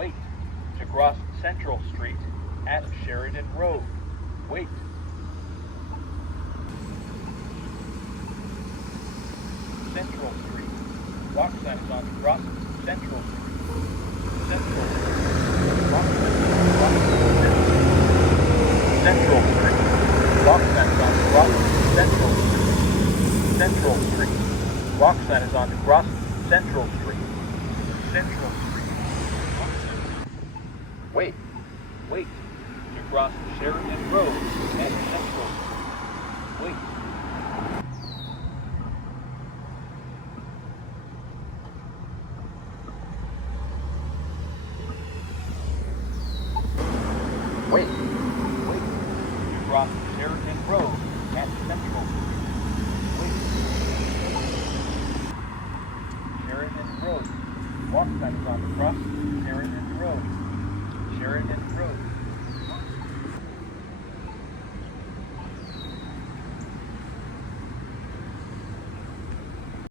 Wait. To cross Central Street at Sheridan Road. Wait. Central Street. Walk sign is on to cross Central Street. Central Street. Walk sign is on to cross Central Street. Walk sign is on to cross Central Street. Central Street. Walk sign is on to cross Central Street. Central Street. Wait. Wait. To cross Sheridan Road at Central Street. Wait. Wait. Wait. To cross Sheridan Road at Central Street. Wait. Sheridan Road. Walk sign is on to cross Sheridan Road. Sheridan Road.